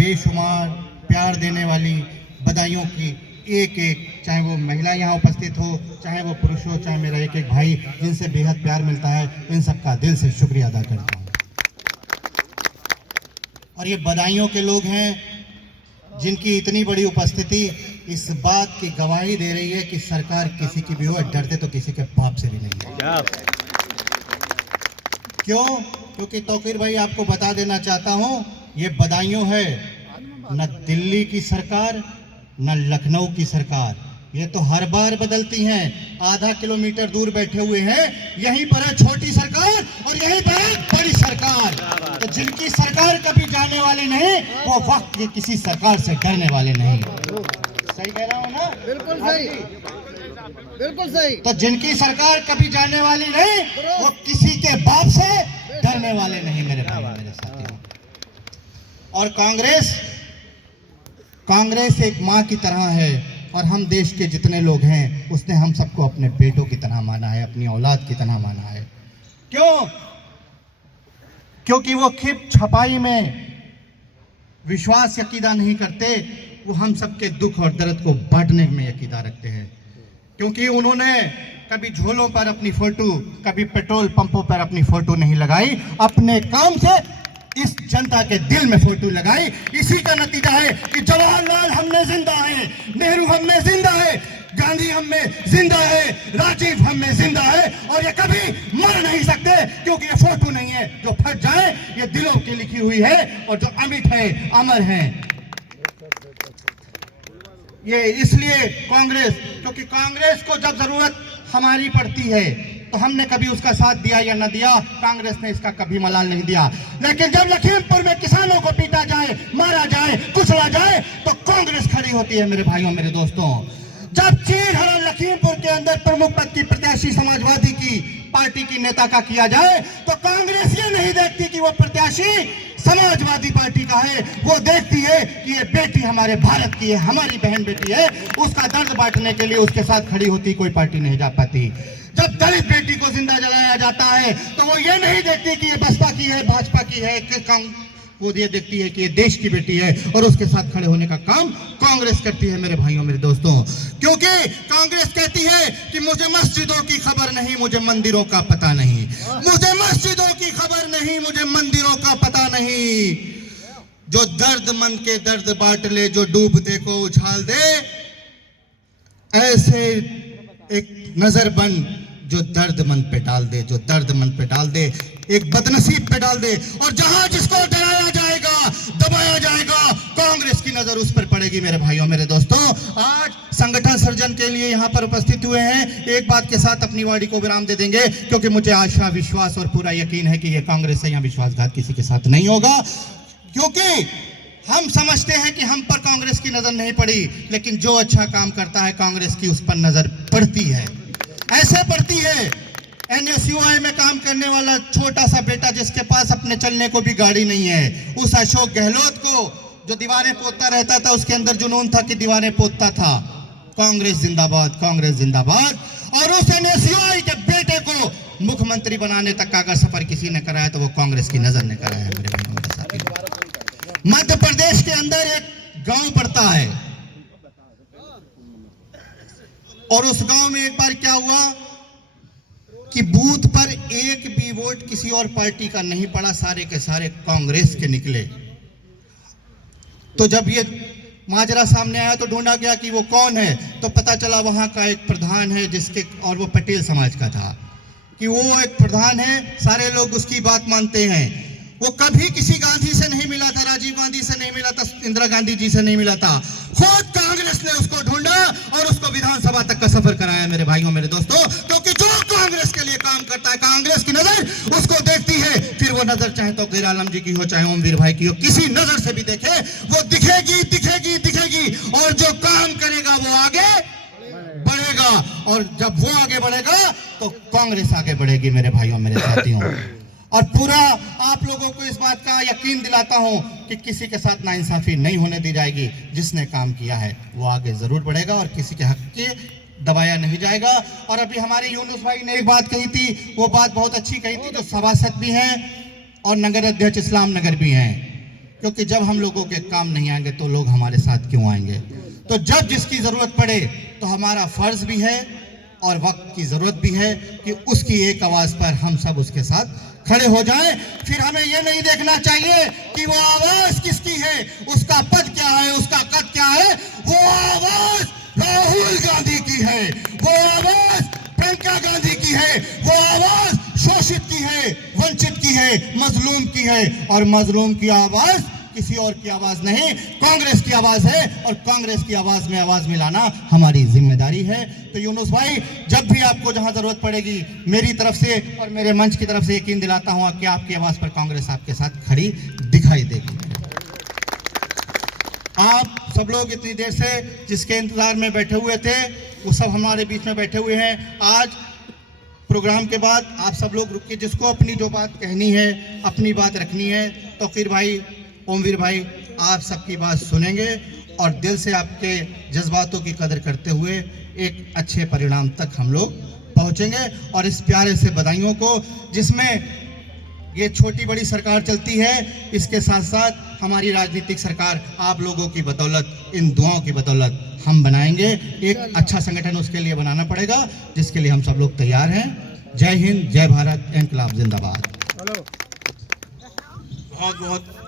बेशुमार प्यार देने वाली बधाइयों की एक एक, चाहे वो महिला यहाँ उपस्थित हो, चाहे वो पुरुष हो, चाहे मेरा एक एक भाई जिनसे बेहद प्यार मिलता है, इन सबका दिल से शुक्रिया अदा करता हूँ। और ये बधाइयों के लोग हैं जिनकी इतनी बड़ी उपस्थिति इस बात की गवाही दे रही है कि सरकार किसी की भी हो, डरते तो किसी के बाप से भी नहीं है। क्यों? क्योंकि तौकीर भाई आपको बता देना चाहता हूं, ये बधाइयों है न दिल्ली की सरकार न लखनऊ की सरकार, ये तो हर बार बदलती हैं। आधा किलोमीटर दूर बैठे हुए हैं, यहीं पर है छोटी सरकार और यहीं पर है बड़ी सरकार। तो जिनकी सरकार कभी जाने वाली नहीं, वो वक्त की किसी सरकार से डरने वाले नहीं। सही कह रहा हूं ना? बिल्कुल सही, बिल्कुल सही। तो जिनकी सरकार कभी जाने वाली नहीं, वो किसी के बाप से डरने वाले नहीं मेरे भाई मेरे साथियों। और कांग्रेस एक माँ की तरह है और हम देश के जितने लोग हैं उसने हम सबको अपने बेटों की तरह माना है, अपनी औलाद की तरह माना है। क्यों? क्योंकि वो खिप छपाई में विश्वास यकीदा नहीं करते, वो हम सबके दुख और दर्द को बांटने में यकीदा रखते हैं। क्योंकि उन्होंने कभी झोलों पर अपनी फोटो, कभी पेट्रोल पंपों पर अपनी फोटो नहीं लगाई, अपने काम से इस जनता के दिल में फोटो लगाई। इसी का नतीजा है कि जवाहरलाल हम में जिंदा है, नेहरू हम में जिंदा है, गांधी हम में जिंदा है, राजीव हम में जिंदा है, और ये कभी मर नहीं सकते क्योंकि ये फोटो नहीं है जो फट जाए, ये दिलों की लिखी हुई है और जो अमिट है, अमर है। ये इसलिए कांग्रेस, क्योंकि कांग्रेस को जब जरूरत हमारी पड़ती है तो हमने कभी उसका साथ दिया या न दिया, कांग्रेस ने इसका कभी मलाल नहीं दिया। लेकिन जब लखीमपुर में किसानों को पीटा जाए, मारा जाए, कुचला जाए, तो कांग्रेस खड़ी होती है मेरे भाइयों मेरे दोस्तों। जब चीरहरण लखीमपुर के अंदर प्रमुख पद की प्रत्याशी समाजवादी की पार्टी की नेता का किया जाए, तो कांग्रेस ये नहीं देखती कि वो प्रत्याशी समाजवादी पार्टी का है, वो देखती है कि ये बेटी हमारे भारत की है, हमारी बहन बेटी है, उसका दर्द बांटने के लिए उसके साथ खड़ी होती कोई पार्टी नहीं जा पाती। जब दलित बेटी को जिंदा जलाया जाता है तो वो ये नहीं देखती कि ये बसपा की है, भाजपा की है, वो ये देखती है कि ये देश की बेटी है और उसके साथ खड़े होने का काम कांग्रेस करती है मेरे भाइयों मेरे दोस्तों। क्योंकि कांग्रेस कहती है कि मुझे मस्जिदों की खबर नहीं, मुझे मंदिरों का पता नहीं, मुझे मस्जिदों की खबर नहीं, मुझे मंदिरों का पता नहीं। जो दर्दमंद के दर्द बांट ले, जो डूबते को उछाल दे, ऐसे एक नजर बन जो दर्दमंद पे डाल दे, जो दर्दमंद पे डाल दे, एक बदनसीब पे डाल दे। और जहां जिसको डराया जाएगा, दबाया जाएगा, कांग्रेस की नजर उस पर पड़ेगी मेरे भाइयों मेरे दोस्तों। आज संगठन सर्जन के लिए यहां पर उपस्थित हुए हैं, एक बात के साथ अपनी वाणी को विराम दे देंगे, क्योंकि मुझे आशा, विश्वास और पूरा यकीन है कि ये कांग्रेस से या विश्वासघात किसी के साथ नहीं होगा। क्योंकि हम समझते हैं कि हम पर कांग्रेस की नजर नहीं पड़ी, लेकिन जो अच्छा काम करता है कांग्रेस की उस पर नजर पड़ती है। ऐसे पड़ती है, NSUI में काम करने वाला छोटा सा बेटा जिसके पास अपने चलने को भी गाड़ी नहीं है, उस अशोक गहलोत को जो दीवारें पोतता रहता था, उसके अंदर जुनून था कि दीवारें पोतता था, कांग्रेस जिंदाबाद, कांग्रेस जिंदाबाद। और उस NSUI के बेटे को मुख्यमंत्री बनाने तक का अगर सफर किसी ने कराया तो वो कांग्रेस की नजर ने कराया है मेरे भाइयों मेरे साथियों। मध्य प्रदेश के अंदर एक गांव पड़ता है और उस गांव में एक बार क्या हुआ कि बूथ पर एक भी वोट किसी और पार्टी का नहीं पड़ा, सारे के सारे कांग्रेस के निकले। तो जब ये माजरा सामने आया तो ढूंढा गया कि वो कौन है, तो पता चला वहां का एक प्रधान है जिसके, और वो पटेल समाज का था, कि वो एक प्रधान है, सारे लोग उसकी बात मानते हैं। वो कभी किसी गांधी से नहीं मिला था, राजीव गांधी से नहीं मिला था, इंदिरा गांधी जी से नहीं मिला था, खुद कांग्रेस ने उसको ढूंढा और उसको विधानसभा तक का सफर कराया मेरे भाइयों मेरे दोस्तों। क्योंकि जो कांग्रेस के लिए काम करता है, कांग्रेस की नजर उसको देखती है, फिर वो नजर चाहे तो तौकीर आलम जी की हो, चाहे ओमवीर भाई की हो, किसी नजर से भी देखे वो दिखेगी दिखेगी दिखेगी, और जो काम करेगा वो आगे बढ़ेगा, और जब वो आगे बढ़ेगा तो कांग्रेस आगे बढ़ेगी मेरे भाइयों मेरे साथियों। और पूरा आप लोगों को इस बात का यकीन दिलाता हूं कि किसी के साथ नाइंसाफी नहीं होने दी जाएगी। जिसने काम किया है वो आगे जरूर बढ़ेगा और किसी के हक के दबाया नहीं जाएगा। और अभी हमारे यूनुस भाई ने एक बात कही थी, वो बात बहुत अच्छी कही थी, जो सभासद भी हैं और नगर अध्यक्ष इस्लाम नगर भी हैं, क्योंकि जब हम लोगों के काम नहीं आएंगे तो लोग हमारे साथ क्यों आएंगे। तो जब जिसकी ज़रूरत पड़े तो हमारा फ़र्ज़ भी है और वक्त की ज़रूरत भी है कि उसकी एक आवाज़ पर हम सब उसके साथ खड़े हो जाएं। फिर हमें ये नहीं देखना चाहिए कि वो आवाज़ किसकी है, उसका पद क्या है, उसका कद क्या है। वो आवाज़ राहुल गांधी की है, वो आवाज़ प्रियंका गांधी की है, वो आवाज़ शोषित की है, वंचित की है, मजलूम की है। और मजलूम की आवाज़ किसी और की आवाज़ नहीं, कांग्रेस की आवाज़ है। और कांग्रेस की आवाज़ में आवाज़ मिलाना हमारी जिम्मेदारी है। तो यूनुस भाई, जब भी आपको जहां ज़रूरत पड़ेगी, मेरी तरफ से और मेरे मंच की तरफ से यकीन दिलाता हूं कि आपकी आवाज़ पर कांग्रेस आपके साथ खड़ी दिखाई देगी। आप सब लोग इतनी देर से जिसके इंतज़ार में बैठे हुए थे, वो सब हमारे बीच में बैठे हुए हैं। आज प्रोग्राम के बाद आप सब लोग रुक के जिसको अपनी जो बात कहनी है, अपनी बात रखनी है, तौकीर भाई, ओमवीर भाई, आप सबकी बात सुनेंगे और दिल से आपके जज्बातों की कदर करते हुए एक अच्छे परिणाम तक हम लोग पहुंचेंगे। और इस प्यारे से बधाइयों को, जिसमें ये छोटी बड़ी सरकार चलती है, इसके साथ साथ हमारी राजनीतिक सरकार आप लोगों की बदौलत, इन दुआओं की बदौलत हम बनाएंगे। एक अच्छा संगठन उसके लिए बनाना पड़ेगा, जिसके लिए हम सब लोग तैयार हैं। जय हिंद, जय भारत, इंकलाब जिंदाबाद। बहुत बहुत